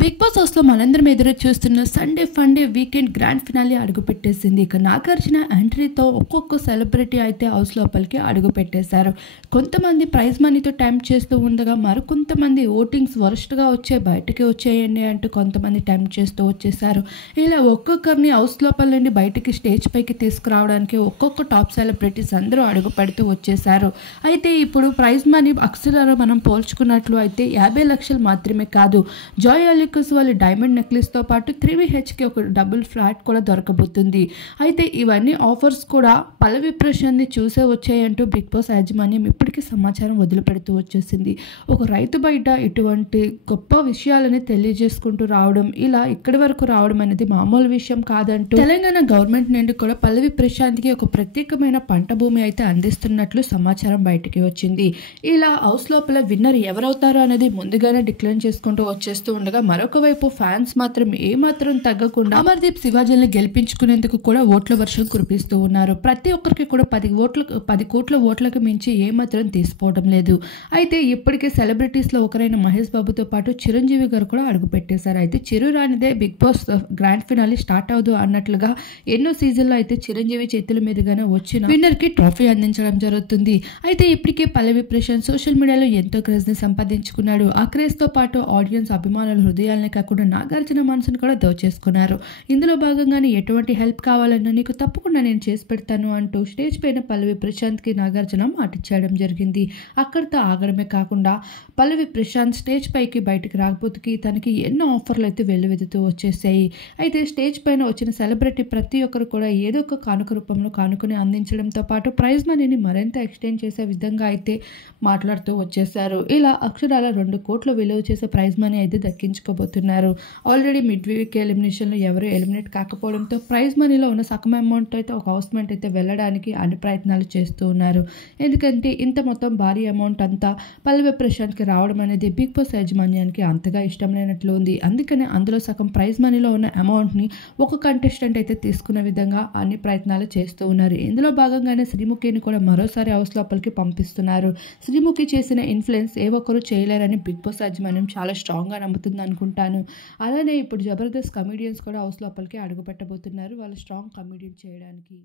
Big boss హౌస్లో మనందరం ఎదురు చూస్తున్న Sunday funday weekend grand finale అడుగుపెట్టేసింది. ఇక నాగార్జున ఎంట్రీతో ఒక్కొక్క సెలబ్రిటీ అయితే హౌస్ లోపలికి అడుగు పెట్టేశారు. కొంతమంది ప్రైజ్ మనీతో టెంప్ట్ చేస్తూ ఉండగా మరికొంతమంది ఓటింగ్స్ వరస్ట్గా బయటకి వచ్చేయండి అంటూ కొంతమంది టెంప్ట్ చేస్తూ వచ్చేసారు. ఇలా ఒక్కొక్కరిని హౌస్ లోపల నుండి బయటికి స్టేజ్ పైకి తీసుకురావడానికి ఒక్కొక్క టాప్ సెలబ్రిటీస్ అందరూ అడుగు పెడుతూ వచ్చేసారు. అయితే ఇప్పుడు ప్రైజ్ మనీ అక్షరాలు మనం పోల్చుకున్నట్లు అయితే 50 లక్షలు మాత్రమే కాదు, జాయ్ అలికస్ వాళ్ళ డైమండ్ నెక్లెస్తో పాటు 3VHకి ఒక డబుల్ ఫ్లాట్ కూడా దొరకబోతుంది. అయితే ఇవన్నీ ఆఫర్స్ కూడా పల్లవి ప్రశాంత్ని చూసే వచ్చాయంటూ బిగ్ బాస్ యాజమాన్యం ఇప్పటికీ సమాచారం వదిలిపెడుతూ వచ్చేసింది. ఒక రైతు బయట ఇటువంటి గొప్ప విషయాలని తెలియజేసుకుంటూ రావడం, ఇలా ఇక్కడి వరకు రావడం అనేది మామూలు విషయం కాదంటూ తెలంగాణ గవర్నమెంట్ నుండి కూడా పల్లవి ప్రశాంత్కి ఒక ప్రత్యేకమైన పంట భూమి అయితే అందిస్తున్నట్లు సమాచారం బయటికి వచ్చింది. ఇలా హౌస్ లోపల విన్నర్ ఎవరవుతారో అనేది ముందుగానే డిక్లేర్ చేసుకుంటూ వచ్చేస్తూ ఉండగా మరొక వైపు ఫ్యాన్స్ మాత్రం ఏమాత్రం తగ్గకుండా అమర్దీప్ శివాజీని గెలిపించుకునేందుకు కూడా ఓట్ల వర్షం కురిపిస్తూ ఉన్నారు. ప్రతి ఒక్కరికి కూడా 10 కోట్ల ఓట్లకు మించి ఏమాత్రం తీసుకోవడం లేదు. అయితే ఇప్పటికే సెలబ్రిటీస్ లో ఒకరైన మహేష్ బాబుతో పాటు చిరంజీవి గారు కూడా అడుగు పెట్టేశారు. అయితే చిరు రానిదే Bigg Boss grand finale start అవదు అన్నట్లుగా ఎన్నో సీజన్లో అయితే చిరంజీవి చేతుల మీదుగానే వచ్చిన విన్నర్ కి ట్రోఫీ అందించడం జరుగుతుంది. అయితే ఇప్పటికే పల్లవి ప్రశాంత్ సోషల్ మీడియాలో ఎంతో క్రేజ్ ని సంపాదించుకున్నాడు. ఆ క్రేజ్ తో పాటు ఆడియన్స్ అభిమానుల హృదయాలనే కాకుండా నాగార్జున మనసును కూడా దోచేసుకున్నారు. ఇందులో భాగంగానే ఎటువంటి హెల్ప్ కావాలన్నా నీకు తప్పకుండా నేను చేసి పెడతాను అంటూ స్టేజ్ పైన పల్లవి ప్రశాంత్ కి నాగార్జున మాటిచ్చేయడం జరిగింది. అక్కడితో ఆగడమే కాకుండా పల్లవి ప్రశాంత్ స్టేజ్ పైకి బయటకు రాకపోతే తనకి ఎన్నో ఆఫర్లు అయితే వెల్లువెదుతూ వచ్చేసాయి. అయితే స్టేజ్ పైన వచ్చిన సెలబ్రిటీ ప్రతి ఒక్కరు కూడా ఏదో ఒక కానుక రూపంలో కానుకని అందించడంతో పాటు ప్రైజ్ మనీని మరింత ఎక్స్టెండ్ చేసే విధంగా అయితే మాట్లాడుతూ వచ్చేసారు. ఇలా అక్షరాల 2 కోట్ల విలువ చేసే ప్రైజ్ మనీ అయితే దక్కించుకోబోతున్నారు. ఆల్రెడీ మిడ్ వీక్ ఎలిమినేషన్లో ఎవరు ఎలిమినేట్ కాకపోవడంతో ప్రైజ్ మనీలో ఉన్న సగం అమౌంట్ అయితే ఒక హౌస్ మేట్ అయితే వెళ్ళడానికి అన్ని ప్రయత్నాలు చేస్తూ ఉన్నారు. ఎందుకంటే ఇంత మొత్తం భారీ అమౌంట్ అంతా పల్లవి ప్రశాంత్కి రావడం అనేది బిగ్ బాస్ యాజమాన్యానికి అంతగా ఇష్టం లేనట్లు ఉంది. అందుకనే అందులో సగం ప్రైజ్ మనీలో ఉన్న అమౌంట్ని ఒక కంటెస్టెంట్ అయితే తీసుకునే విధంగా అన్ని ప్రయత్నాలు చేస్తూ ఉన్నారు. ఇందులో భాగంగానే శ్రీముఖిని కూడా మరోసారి హౌస్ లోపలికి పంపిస్తున్నారు. శ్రీముఖి చేసిన ఇన్ఫ్లుయెన్స్ ఏ ఒక్కరు చేయలేరని బిగ్ బాస్ యాజమాన్యం చాలా స్ట్రాంగ్గా నమ్ముతుంది అనుకుంటాను. అలానే ఇప్పుడు జబర్దస్త్ కమెడియన్స్ కూడా హౌస్ లోపలికి అడుగు పెట్టబోతున్నారు వాళ్ళు స్ట్రాంగ్ కమెడియన్ చేయడానికి.